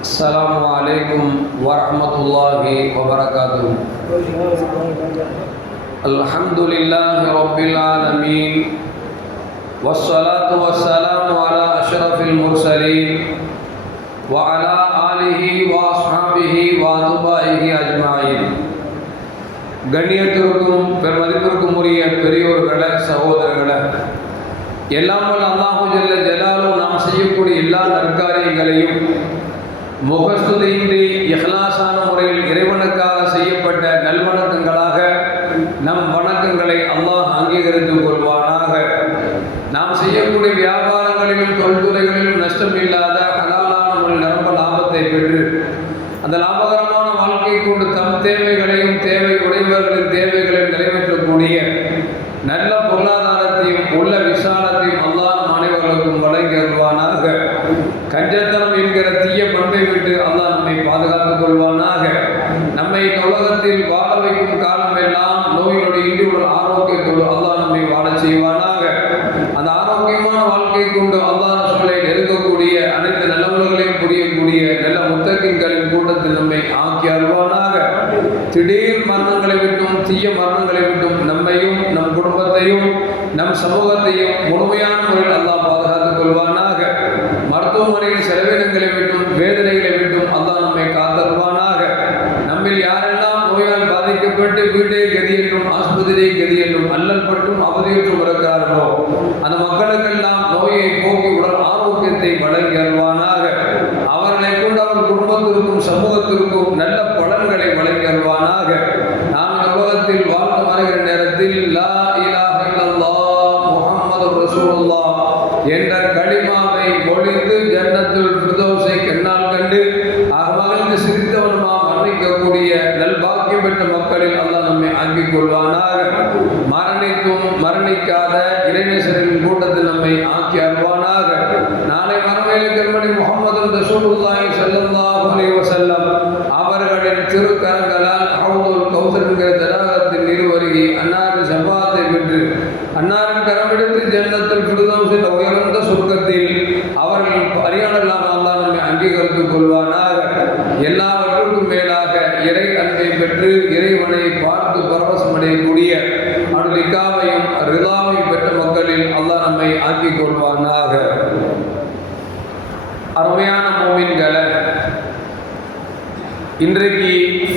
السلام عليكم ورحمة الله وبركاته الحمد لله رب العالمين والصلاة والسلام على أشرف المرسلين وعلى آله وأصحابه وأتباعه أجمعين கண்ணியத்திற்கும் பெருமதிப்பிற்கும் உரிய பெரியோர்களே சகோதரர்களே எல்லாம் வல்ல அல்லாஹு ஜல்ல ஜலாலும் நாம் செய்யக்கூடிய எல்லா நற்காரியங்களையும் முகஸ்துதியின்றி இஹ்லாசான முறையில் இறைவனுக்காக செய்யப்பட்ட விட்டு அல்லாஹ் நம்மை பாதுகாத்துக் கொள்வானாக. நம்மை உலகத்தில் வாழ வைக்கும் காலமெல்லாம் நோயினுடைய இன்றுள்ள ஆரோக்கியத்தோடு ரசூலுல்லாஹி ஸல்லல்லாஹு அலைஹி வஸல்லம் அவர்களின் திருக்கரங்கள்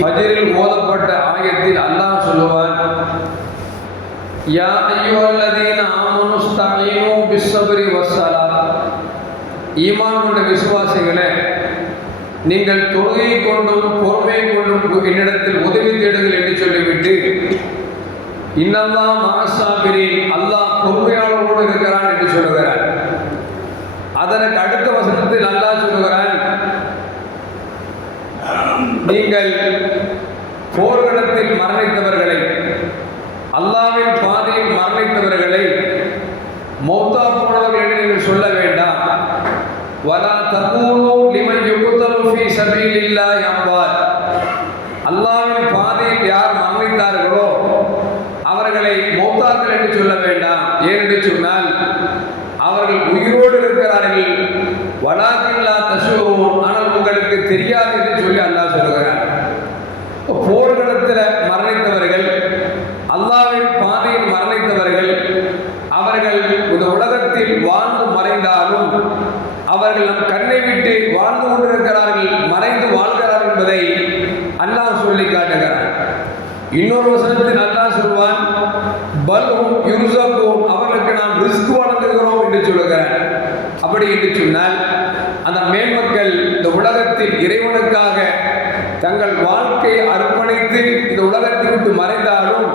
இன்றைக்கு ஓதப்பட்ட ஆயத்தில் அல்லாஹ் சொல்லுவார் யா ஐயுவல்லதீன ஆமனு ஸ்தஈனு பிஸ்ஸபரி வஸ்ஸலாத். ஈமான் கொண்ட விசுவாசிகளே நீங்கள் தொழுகை கொண்டும் பொறுமை கொண்டும் என்னிடத்தில் உதவி தேடுங்கள் என்று சொல்லிவிட்டு இன்னெல்லாம் மகசாபிரின் அல்லாஹ் பொறுமையாளர்களோடு இருக்கிறான் என்று சொல்லுகிறார். அதற்கு அடுத்த வசனத்தில் அல்லாஹ் சொல்லுகிறான் நீங்கள் போர்க்களத்தில் மரணித்தவர்களை அல்லாவின் பாதையில் மரணித்தவர்களை மௌத்தா போனவர்கள் என்று நீங்கள் சொல்ல வேண்டாம். வலா தகூலு லிமன் யுகுதலு ஃபீ சபீலில்லாஹி அம்வாத் அல்லாஹ்வின் பாதையில் யார் மரணித்தார்களோ அவர்களை மௌத்தாக்கள் என்று சொல்ல வேண்டாம் ஏனென்று சொன்னால் அவர்கள் உயிரோடு இருக்கிறார்கள் வலாக்கில்லா தசுவும் ஆனால் உங்களுக்கு தெரியாது என்று சொல்லி அல்லாஹ் சொல்கிறார் போர்க்களத்தில் மரணித்தவர்கள் அல்லாவின் பாதையில் மரணித்தவர்கள் அவர்கள் இந்த உலகத்தில் வாழ்ந்து மறைந்தாலும் அவர்கள் நம் கண்ணை விட்டு வாழ்ந்து கொண்டிருக்கிறார்கள் மறைந்து வாழ்கிறார்கள் என்பதை அல்லாஹ் சொல்லி காட்டுகிறார் இன்னொரு வசனத்தில் அல்லாஹ் சொல்வான் பல்ஹும் யுர்சக்கும் அவர்களுக்கு நாம் ரிஸ்க் வழங்குகிறோம் என்று சொல்லுகிறார். அப்படி என்று சொன்னால் அந்த மேன்மக்கள் இந்த உலகத்தில் இறைவனுக்காக தங்கள் வாழ்க்கையை அர்ப்பணித்து இந்த உலகத்தை விட்டு மறைந்தாலும்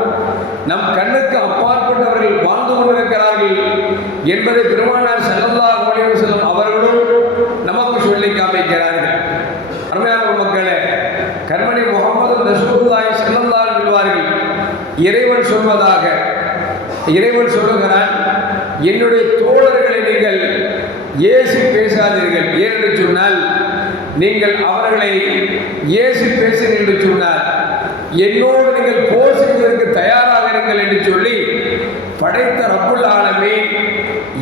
நம் கண்ணுக்கு அப்பாற்பட்டவர்கள் வாழ்ந்து கொண்டிருக்கிறார்கள் என்பதை பெருமானார் செல்லும் அவர்களும் நமக்கு சொல்லி காமிக்கிறார்கள் அருமையான மக்களே கண்மணி முகமது ரசூலுல்லாஹி ஸல்லல்லாஹு அலைஹி சொல்வார்கள் இறைவன் சொல்வதாக இறைவன் சொல்லுகிறான் என்னுடைய தோழர்களை நீங்கள் ஏசி பேசாதீர்கள். ஏனென்று சொன்னால் நீங்கள் அவர்களை ஏசி பேசுங்கள் என்று சொன்னார். என்னோடு நீங்கள் போர் செய்வதற்கு தயாராக இருங்கள் என்று சொல்லி படைத்த ரப்புல் ஆலமே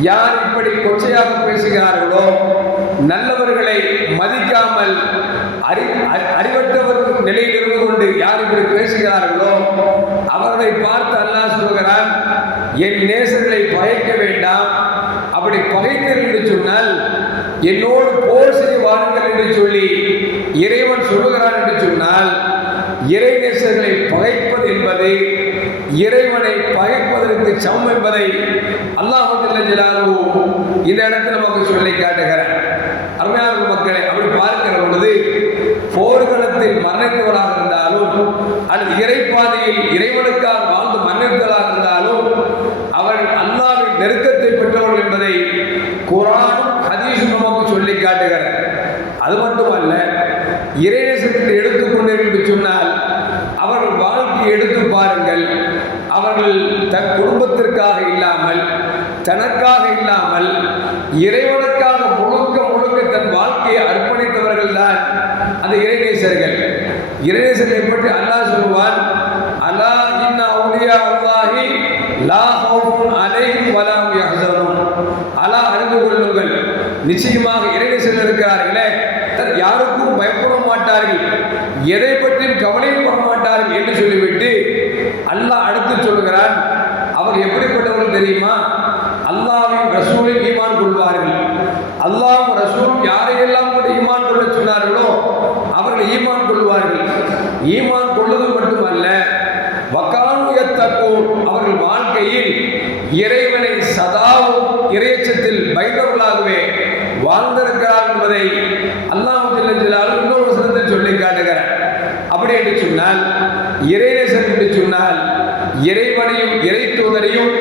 யார் இப்படி கொச்சையாக பேசுகிறார்களோ நல்லவர்களை மதிக்காமல் அறி நிலையில் இருந்து கொண்டு யார் இப்படி பேசுகிறார்களோ அவர்களை பார்த்து அல்லாஹ் சொல்கிறான் என் நேசர்களை பகைக்க வேண்டாம். அப்படி பகைத்தல் என்று சொன்னால் என்னோடு போர் செய்ய வாருங்கள் என்று சொல்லி இறைவன் சொல்லுகிறான் என்று சொன்னால் இறை நேசர்களை பகைப்பது என்பது இறைவனை பகைப்பதற்கு சமம் என்பதை அல்லாஹு இந்த இடத்தில் நமக்கு சொல்லி காட்டுகிறேன். அருமையான அப்படி பார்க்கிற பொழுது போர்க்களத்தில் மரணித்தவராக இருந்தாலும் அல்லது இறைப்பாதையில் இறைவனுக்காக வாழ்ந்து மரணித்தவராக இருந்தாலும் அவர்கள் அல்லாவின் நெருக்கத்தை பெற்றவர்கள் என்பதை குரானும் ஹதீஸும் நமக்கு சொல்லி காட்டுகிறார் அது மட்டுமல்ல இறைநேசத்தை எடுத்துக்கொண்டீர்கள் என்று சொன்னால் அவர்கள் வாழ்க்கையை எடுத்து பாருங்கள் அவர்கள் தன் குடும்பத்திற்காக இல்லாமல் தனக்காக இல்லாமல் இறைவனுக்காக முழுக்க முழுக்க தன் வாழ்க்கையை அர்ப்பணித்தவர்கள் தான் அந்த இறைநேசர்கள் இறைநேசர்களை பற்றி அல்லாஹ் சொல்வான் அலா இன்ன அவுலியா அல்லாஹி லா ஹவுஃபுன் அலைஹிம் வலா ஹும் யஹ்சனூன் அலா அறிந்து கொள்ளுங்கள் நிச்சயமாக இறைநேசர்கள் இருக்கிறார்களே தன் யாருக்கும் பயப்பட மாட்டார்கள். எதை பற்றியும் கவலைப்பட மாட்டார்கள் என்று சொல்லிவிட்டு அல்லாஹ் அடுத்து சொல்கிறான் அவர் எப்படிப்பட்டவர்கள் தெரியுமா? அல்லாஹ்வின் ரசூலின் ஈமான் கொள்வார்கள். அல்லாஹ் ரசூலும் யாரையெல்லாம் கூட ஈமான் கொள்ள சொன்னார்களோ அவர்கள் ஈமான் கொள்வார்கள். ஈமான் கொள்வது மட்டுமல்ல வக்கானுயத்தப்போ அவர்கள் வாழ்க்கையில் இறைவனை சதாவும் இறையச்சத்தில் பயந்தவர்களாகவே வாழ்ந்திருக்கிறார் என்பதை அல்லாஹ் இன்னொரு வசனத்தை சொல்லி காட்டுகிறார். அப்படி என்று சொன்னால் இறைநேசம் என்று சொன்னால் இறைவனையும் இறை தூதரையும்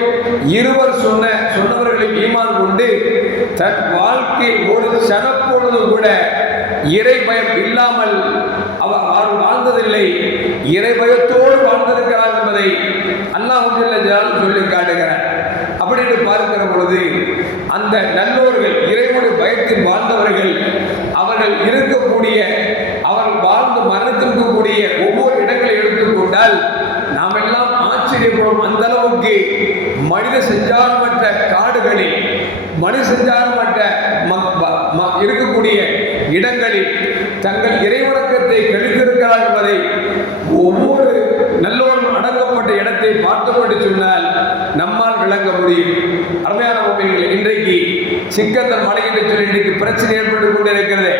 இருவர் சொன்ன சொன்னவர்களையும் ஈமான் கொண்டு தன் வாழ்க்கையில் ஒரு சனப்பொழுது கூட இறை பயம் இல்லாமல் அவர் வாழ்ந்ததில்லை. இறை பயத்தோடு வாழ்ந்திருக்கிறார் என்பதை அல்லாஹ் சொல்லி காட்டுகிறார். அப்படி என்று பொழுது அந்த நல்லோர்கள் இறைவனுடைய பயத்தில் வாழ்ந்தவர்கள் அவர்கள் இருக்கக்கூடிய அவர்கள் வாழ்ந்து மரணத்திற்கக்கூடிய ஒவ்வொரு இடங்களை எடுத்துக்கொண்டால் நாம் எல்லாம் ஆச்சரியப்படும் அந்த அளவுக்கு மனித செஞ்சாரமற்ற காடுகளில் மனித செஞ்சாரமற்ற ம- ம- ம- இருக்கக்கூடிய இடங்களில் தங்கள் இறைவணக்கத்தை கழித்திருக்கிறார் என்பதை ஒவ்வொரு நல்லோரும் அடங்கப்பட்ட இடத்தை பார்த்தோம் என்று சொன்னால் நம்மால் விளங்க முடியும் அருமையான மொபைல்கள் இன்றைக்கு சிக்கந்தர் மலை என்று சொல்லி இன்றைக்கு பிரச்சனை ஏற்பட்டு கொண்டிருக்கிறது.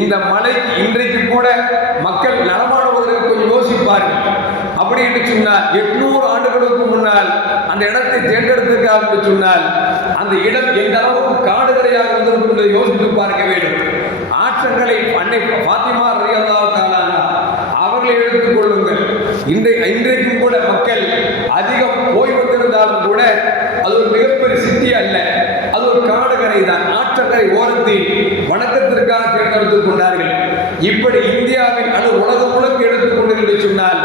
இந்த மலை இன்றைக்கு கூட மக்கள் நலமாடுவதற்கு கொஞ்சம் யோசிப்பார்கள். அப்படி என்று சொன்னால் எட்நூறு ஆண்டுகளுக்கு முன்னால் அந்த இடத்தை தேர்ந்தெடுத்திருக்கார் என்று சொன்னால் அந்த இடம் எந்த அளவுக்கு காடுகளையாக இருந்திருக்கும் என்று யோசித்து பார்க்க வேண்டும். ஆற்றங்களை அன்னை பாத்திமா ரலியல்லாஹு அவர்களை எடுத்துக் கொள்ளுங்கள். இந்த இன்றைக்கும் கூட மக்கள் அதிகம் போய் வந்திருந்தாலும் கூட அது ஒரு மிகப்பெரிய சிட்டி அல்ல அது ஒரு காடுகரை தான் ஆற்றங்கரை வணக்கத்திற்காக தேர்ந்தெடுத்துக் கொண்டார்கள். இப்படி இந்தியாவில் அது உலகம் உலக எடுத்துக்கொண்டு என்று சொன்னால்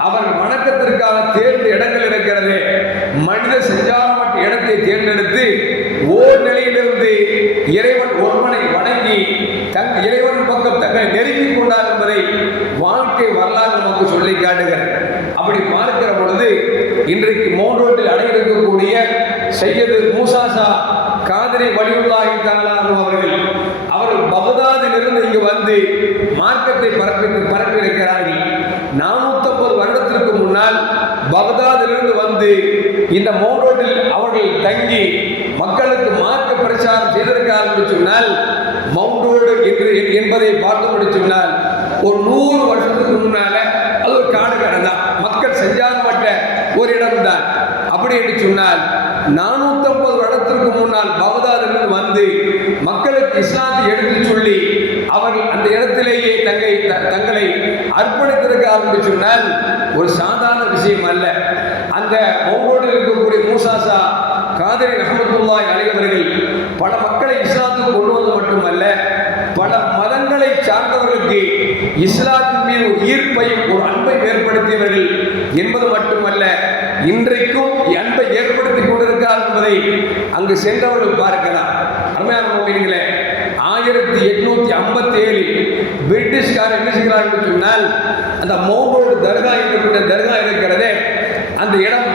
அவர் வணக்கத்திற்காக தேர்ந்த இடங்கள் இருக்கிறது. மனித செஞ்சாரமற்ற இடத்தை தேர்ந்தெடுத்து ஓர் நிலையிலிருந்து இறைவன் ஒருவனை வணங்கி தன் இறைவன் பக்கம் தங்களை நெருங்கிக் கொண்டார் என்பதை வாழ்க்கை வரலாறு நமக்கு சொல்லி காட்டுகிறது அப்படி பார்க்கிற பொழுது இன்றைக்கு மோன்றோட்டில் அடையிருக்கக்கூடிய சையது மூசாசா காதிரி வலியுல்லாஹி தாலானு அவர்கள் அவர்கள் பகதாதிலிருந்து இங்கு வந்து மார்க்கத்தை பரப்பி பரப்பி இருக்கிறார்கள் நானூத்தம்பது வருடத்திற்கு முன்னால் பகதாதிலிருந்து வந்து இந்த மோன்றோட்டில் அவர்கள் தங்கி மக்களுக்கு மார்க்க பிரச்சாரம் செய்திருக்கிறார் என்று சொன்னால் மவுண்டோடு என்று என்பதை பார்த்தபடி சொன்னால் ஒரு நூறு வருஷத்துக்கு முன்னால அது ஒரு காடு கடை தான். மக்கள் செஞ்சாரப்பட்ட ஒரு இடம் தான் அப்படி என்று சொன்னால் நானூத்தம்பது இஸ்லாத்தை எடுத்து சொல்லி அவர்கள் அந்த இடத்திலேயே தங்கை த- தங்களை அர்ப்பணித்திருக்க என்று சொன்னால் ஒரு சாதாரண விஷயம் அல்ல. அந்த ஒவ்வொரு இருக்கக்கூடிய மூசாசா காதிரி ரஹமத்துல்லாய் அலைவர்கள் பல மக்களை இஸ்லாத்துக்கு கொண்டு வந்தது மட்டுமல்ல பல மதங்களை சார்ந்தவர்களுக்கு இஸ்லாத்தின் மீது ஒரு ஈர்ப்பையும் ஒரு அன்பை ஏற்படுத்தியவர்கள் என்பது மட்டுமல்ல இன்றைக்கும் அன்பை ஏற்படுத்தி கொண்டிருக்கிறார் என்பதை அங்கு சென்றவர்கள் பார்க்கலாம். அருமையான மொழிகளே ஆயிரத்தி எட்நூத்தி ஐம்பத்தி ஏழில் பிரிட்டிஷ்கார் என்ன செய்கிறார் என்று சொன்னால் அந்த மௌனோடு தர்கா இருக்கக்கூடிய தர்கா இருக்கிறதே அந்த இடம்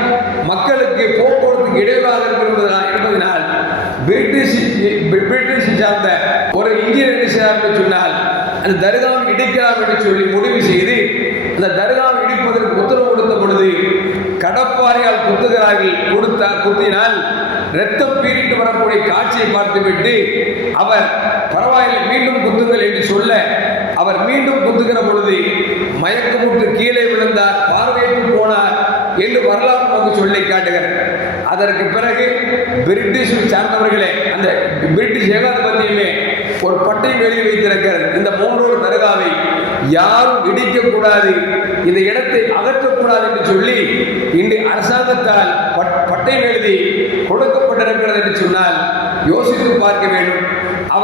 மக்களுக்கு போக்குவரத்துக்கு இடையூறாக இருக்கிறதா என்பதனால் பிரிட்டிஷ் பிரிட்டிஷ் சார்ந்த ஒரு இந்தியர் என்ன செய்தார் என்று சொன்னால் அந்த தர்காவை இடிக்கலாம் என்று சொல்லி முடிவு செய்து அந்த தர்காவை இடிப்பதற்கு உத்தரவு கொடுத்த பொழுது கடப்பாறையால் குத்துகிறார்கள். கொடுத்த குத்தினால் ரத்தம் பீறிட்டு வரக்கூடிய காட்சியை பார்த்துவிட்டு அவர் பரவாயில்லை மீண்டும் குத்துங்கள் என்று சொல்ல அவர் மீண்டும் குத்துகிற பொழுது மயக்கமுற்று கீழே விழுந்தார் பார்வையிட்டு போனார் என்று வரலாறு நமக்கு சொல்லி காட்டுகிறார் அதற்கு பிறகு பிரிட்டிஷ் சார்ந்தவர்களே அந்த பிரிட்டிஷ் ஏகாதிபத்தியமே ஒரு பட்டையும் எழுதி வைத்திருக்கிறது. இந்த மூன்றோர் தர்காவை யாரும் இடிக்கக்கூடாது இந்த இடத்தை அகற்றக்கூடாது என்று சொல்லி இன்று அரசாங்கத்தால் பட்- எழுதி கொடுக்கப்பட்டிருக்கிறது என்று சொன்னால் யோசித்து பார்க்க வேண்டும்.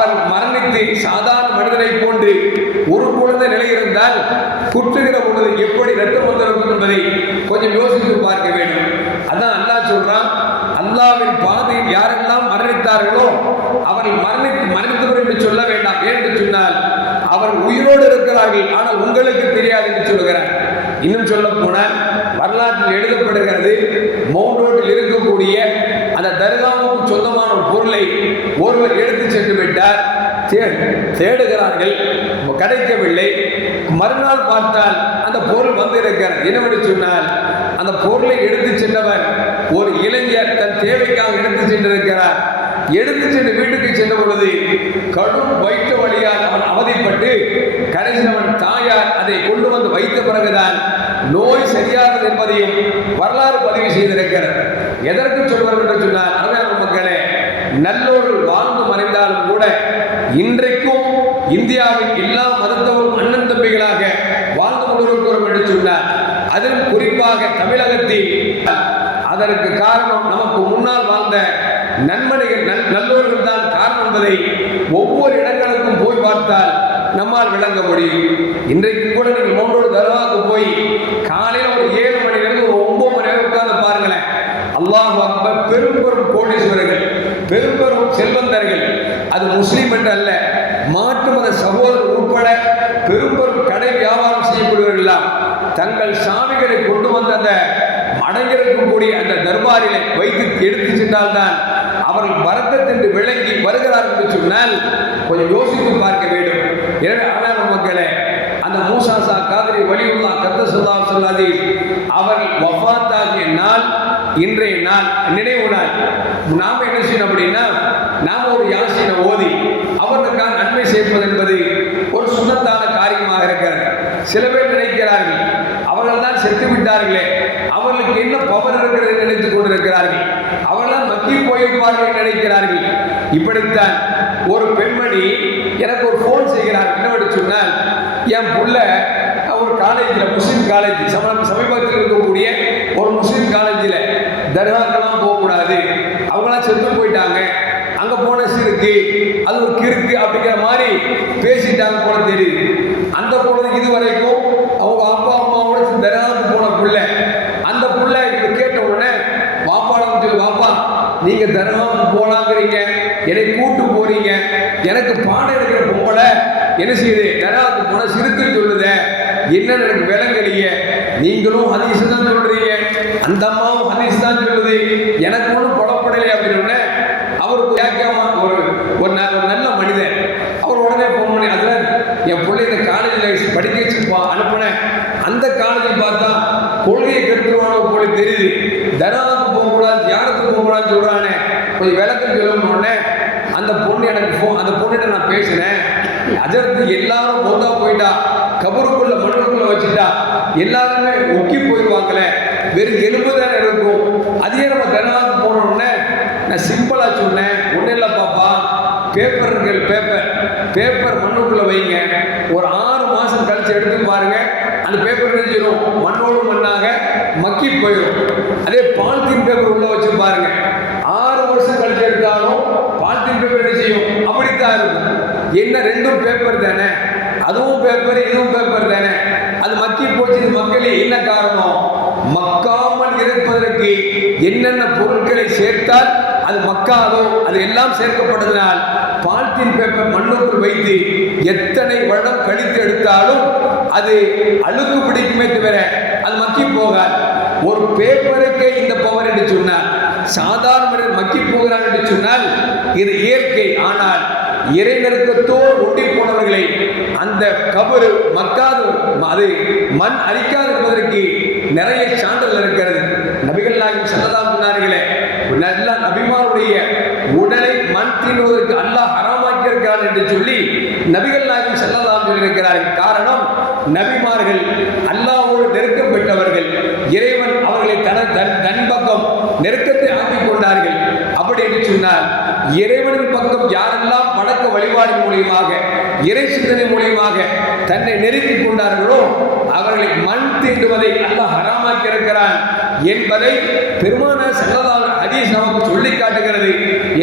அவன் மரணித்து சாதாரண மனிதனை போன்று ஒரு குழந்தை நிலை இருந்தால் குற்றுகிற பொழுது எப்படி ரத்தம் வந்திருக்கும் என்பதை கொஞ்சம் யோசித்து பார்க்க வேண்டும். அதான் அல்லாஹ் சொல்றான் அல்லாவின் பாதையில் யாரெல்லாம் மரணித்தார்களோ அவர்கள் மரணித்து மரணித்தவர் என்று சொல்ல வேண்டாம். ஏன் என்று சொன்னால் அவர் உயிரோடு இருக்கிறார்கள் ஆனால் உங்களுக்கு தெரியாது என்று சொல்கிறார் இன்னும் சொல்ல போனால் வரலாற்றில் எழுதப்படுகிறது மவுண்ட் ரோட்டில் இருக்கக்கூடிய அந்த தர்காம் ஒரு பொருளை ஒருவர் எடுத்து சென்று விட்டார். தேடுகிறார்கள். கிடைக்கவில்லை. மறுநாள் பார்த்தால் அந்த பொருள் வந்து இருக்கிறது என்னவென்று சொன்னால் அந்த பொருளை எடுத்து சென்றவர் ஒரு இளைஞர் தன் தேவைக்காக எடுத்து சென்றிருக்கிறார். எடுத்து சென்று வீட்டுக்கு சென்ற பொழுது கடும் வயிற்று வழியால் அவன் அவதிப்பட்டு கடைசியில் அவன் தாயார் அதை கொண்டு வந்து வைத்த பிறகுதான் நோய் சரியானது என்பதையும் வரலாறு பதிவு செய்திருக்கிறார் எதற்கு சொல்வார் என்று சொன்னால் அருமையான நல்லோர்கள் வாழ்ந்து மறைந்தாலும் கூட இன்றைக்கும் இந்தியாவின் எல்லா மதத்தவரும் அண்ணன் தம்பிகளாக வாழ்ந்து கொண்டிருக்கிறோம் என்று சொன்னார். அதிலும் குறிப்பாக தமிழகத்தில் அதற்கு காரணம் நமக்கு முன்னால் வாழ்ந்த நன்மணிகள் நல் நல்லோர்கள் தான் காரணம் என்பதை ஒவ்வொரு இடங்களுக்கும் போய் பார்த்தால் நம்மால் விளங்க முடியும். இன்றைக்கு கூட நீங்கள் மூன்றோடு தர்காவுக்கு போய் காலையில் ஒரு ஏழு மணிலிருந்து ஒரு ஒன்பது மணி நேரம் உட்கார்ந்து பாருங்களேன். அல்லாஹ் அக்பர் பெரும் பெரும் கோடீஸ்வரர்கள். பெரும் பெரும் செல்வந்தர்கள். அது முஸ்லீம் என்று அல்ல மாற்று மத சகோதரர் உட்பட பெரும் பெரும் கடை வியாபாரம் செய்யக்கூடியவர்களெல்லாம் தங்கள் சாமிகளை கொண்டு வந்த அந்த அடங்கியிருக்கக்கூடிய அந்த தர்பாரிலே வைத்து எடுத்து சென்றால்தான் அவர்கள் வரக்கத்தென்று விளங்கி வருகிறார் என்று சொன்னால் கொஞ்சம் யோசித்து பார்க்க வேண்டும். எனவே ஆனால் மக்களே அந்த மூசாசா காதிரி வலியுல்லா கத்த சொல்லா சொல்லாதி அவர்கள் வஃபாத்தாகிய நாள் இன்றைய நாள் நினைவு நாள் நாம் என்ன செய்யணும் அப்படின்னா நாம் ஒரு யாசினை ஓதி அவர்களுக்காக நன்மை சேர்ப்பது என்பது ஒரு சுண்ணத்தான காரியமாக இருக்கிறது சில பேர் நினைக்கிறார்கள் அவர்கள் தான் செத்து விட்டார்களே அவர்களுக்கு என்ன பவர் இருக்கிறது நினைத்துக் கொண்டிருக்கிறார்கள். அவர்கள் மக்கி போயிருப்பார்கள் நினைக்கிறார்கள். இப்படித்தான் ஒரு பெண்மணி எனக்கு ஒரு ஃபோன் செய்கிறார். என்னவென்று சொன்னால் என் புள்ள ஒரு காலேஜில் முஸ்லீம் காலேஜ் சம இருக்கக்கூடிய ஒரு முஸ்லீம் காலேஜில் கூடாது அவங்களாம் செத்து போயிட்டாங்க. அங்கே போன சிறுக்கு அது ஒரு கிறுக்கு அப்படிங்கிற மாதிரி பேசிட்டாங்க போல தெரியுது. அந்த பொழுது இது வரைக்கும் அவங்க அப்பா அம்மாவோட தர்காவுக்கு போன பிள்ளை. அந்த பிள்ளை இதை கேட்ட உடனே வாப்பாடம் சொல்லி வாப்பா நீங்க தர்காவுக்கு போலாங்கிறீங்க. என்னை கூட்டு போறீங்க. எனக்கு பாடம் எடுக்கிற பொம்பளை என்ன செய்யுது? தர்காவுக்கு போன சிறுக்குன்னு சொல்லுத. என்னன்னு எனக்கு விலங்கலையே நீங்களும் ஹதீஸ் தான் சொல்றீங்க. அந்த அம்மாவும் ஹதீஸ் தான் சொல்லுது. எனக்கு ஒன்றும் புலப்படலை அப்படின்னு அவருக்கு கேட்காம ஒரு ஒரு ந- நல்ல மனிதன். அவர் உடனே ஃபோன் பண்ணி அதில் என் பிள்ளை இந்த காலேஜில் படிக்க வச்சு பா- அனுப்புனேன் அந்த காலேஜில் பார்த்தா கொள்கையை கெடுத்துருவானோ போல தெரியுது. தனாவுக்கு போகக்கூடாது தியானத்துக்கு போகக்கூடாதுன்னு சொல்கிறானே கொஞ்சம் விளக்கம் சொல்லணும் உடனே அந்த பொண்ணு எனக்கு ஃபோன் அந்த பொண்ணுகிட்ட நான் பேசினேன். அதற்கு எல்லாரும் மொத்தா போயிட்டா. கபருக்குள்ள மண்ணுக்குள்ள வச்சுட்டா. எல்லாருமே ஒக்கி போயிடுவாங்களே. வெறும் எலும்பு தானே இருக்கும். அதே நம்ம தர்காவுக்கு போனோடனே நான் சிம்பிளாக சொன்னேன். ஒன்றும் இல்லை பாப்பா. பேப்பர்கள் பேப்பர் பேப்பர் மண்ணுக்குள்ளே வைங்க. ஒரு ஆறு மாதம் கழிச்சு எடுத்து பாருங்க. அந்த பேப்பர் நினைச்சிடும் மண்ணோடு மண்ணாக மக்கி போயிடும். அதே பாலித்தீன் பேப்பர் உள்ளே வச்சு பாருங்க. ஆறு வருஷம் கழிச்சு எடுத்தாலும் பாலித்தீன் பேப்பர் என்ன செய்யும்? அப்படித்தான் இருக்கும். என்ன ரெண்டும் பேப்பர் தானே. அதுவும் பேப்பர் இதுவும் பேப்பர் தானே. அது மக்கி போச்சு மக்களே என்ன காரணம்? மக்காமல் இருப்பதற்கு என்னென்ன பொருட்களை சேர்த்தால் அது மக்காதோ அது எல்லாம் சேர்க்கப்பட்டதனால் பால்தீன் பேப்பர் மண்ணுக்குள் வைத்து எத்தனை வருடம் கழித்து எடுத்தாலும் அது அழுக்கு பிடிக்குமே தவிர அது மக்கி போகாது. ஒரு பேப்பருக்கே இந்த பவர் என்று சொன்னார் சாதாரண மக்கி போகிறார் என்று சொன்னால் இது இயற்கை. ஆனால் இறை நெருக்கத்தோடு ஒட்டி போனவர்களை அந்த கபரு மக்காது அது மண் அரிக்காது என்பதற்கு நிறைய சான்றல் இருக்கிறது. நபிகள் நாயகம் செல்லலாம் சொன்னார்களே நல்ல நபிமாருடைய உடலை மண் தீண்டுவதற்கு அல்லாஹ் ஹராமாக்கி என்று சொல்லி நபிகள் நாயகம் செல்லலாம் சொல்லியிருக்கிறார்கள் காரணம் நபிமார்கள் அல்லாஹோடு நெருக்கம் பெற்றவர்கள் இறைவன் அவர்களை தன தன் தன் பக்கம் நெருக்கத்தை ஆக்கிக் கொண்டார்கள். அப்படி என்று சொன்னால் இறைவனின் பக்கம் யாரெல்லாம் வணக்க வழிபாடு மூலியமாக இறை சிந்தனை மூலியமாக தன்னை நெருக்கிக் கொண்டார்களோ அவர்களை மண் தீண்டுவதை அல்ல ஹராமாக்கி இருக்கிறான் என்பதை பெருமான செல்லதால் ஹதீஸ் நமக்கு சொல்லி காட்டுகிறது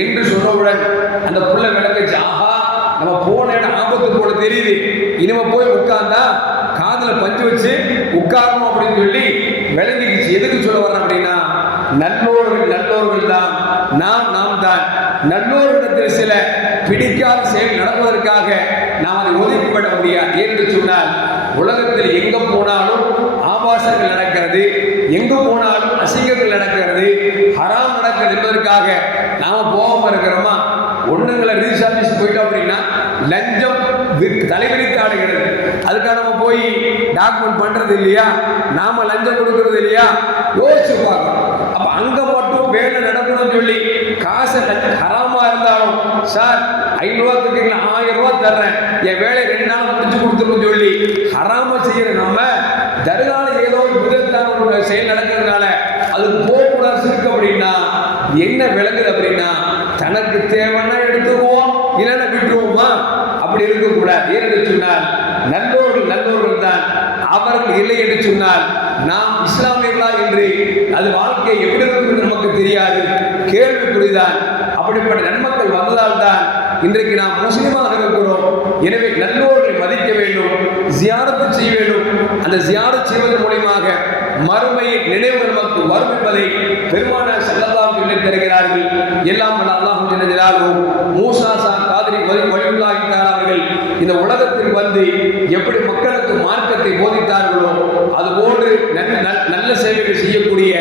என்று சொன்னவுடன் அந்த புள்ள விளக்கச்சு ஆஹா நம்ம போன இடம் ஆபத்து போல தெரியுது. இனிமே போய் உட்கார்ந்தா காதல பஞ்சு வச்சு உட்காரணும் அப்படின்னு சொல்லி விளங்கிக்கிச்சு. எதுக்கு சொல்ல வர்றேன் அப்படின்னா நல்லோர்கள் நல்லோர்கள் தான். நாம் நல்லோரிடத்தில் சில பிடிக்காத செயல் நடப்பதற்காக நாம் அதை ஒதுக்கிவிட முடியாது. என்று சொன்னால் உலகத்தில் எங்க போனாலும் ஆபாசங்கள் நடக்கிறது எங்க போனாலும் அசிங்கங்கள் நடக்கிறது ஹராம் நடக்கிறது என்பதற்காக நாம் போகாம இருக்கிறோமா? ஒண்ணுங்களை ரீச் ஆஃபீஸ் போயிட்டோம் அப்படின்னா லஞ்சம் வி- தலைவிரித்து ஆடுகிறது. அதுக்காக நம்ம போய் டாக்குமெண்ட் பண்றது இல்லையா? நாம லஞ்சம் கொடுக்கறது இல்லையா? யோசிச்சு பார்க்கணும். காசை லஞ்ச- ஹராமா இருந்தாலும் சார் ஐநூறுவா கொடுத்தீங்களா ஆயிரம் ரூபா தர்றேன். என் வேலை ரெண்டு நாள் முடிச்சு கொடுத்துருன்னு சொல்லி ஹராம செய்யற நம்ம தர்கால ஏதோ ஒரு விதத்தான ஒரு செயல் நடக்கிறதுனால அது போகக்கூடாது இருக்கு அப்படின்னா என்ன விளங்குது அப்படின்னா தனக்கு தேவைன்னா எடுத்துக்குவோம் இல்லைன்னா விட்டுருவோமா? அப்படி இருக்கக்கூடாது. ஏன் என்று சொன்னால் நல்லோர்கள் நல்லோர்கள் தான். அவர்கள் இல்லை என்று சொன்னால் நாம் இஸ்லாமியர்களா என்று அது வாழ்க்கை எப்படி இருக்கும் என்று நமக்கு தெரியாது. கேள்விக்குறிதான். அப்படிப்பட்ட நன்மக்கள் வந்ததால் தான் இன்றைக்கு நாம் முஸ்லீமாக இருக்கிறோம். எனவே நல்லோர்களை மதிக்க வேண்டும் ஜியாரத்து செய்ய வேண்டும். அந்த ஜியாரத் செய்வதன் மூலியமாக மறுமையை நினைவு நமக்கு வரும் என்பதை பெருமான செல்லலாம் சொல்லி தருகிறார்கள். எல்லாம் அல்லாஹும் மூசா சா காதிரி வழி வலியுள்ளாகிட்டார் அவர்கள் இந்த உலகத்தில் வந்து எப்படி மக்களுக்கு மார்க்கத்தை போதித்தார்களோ அதுபோன்று நல்ல நல்ல- நல்ல சேவைகள் செய்யக்கூடிய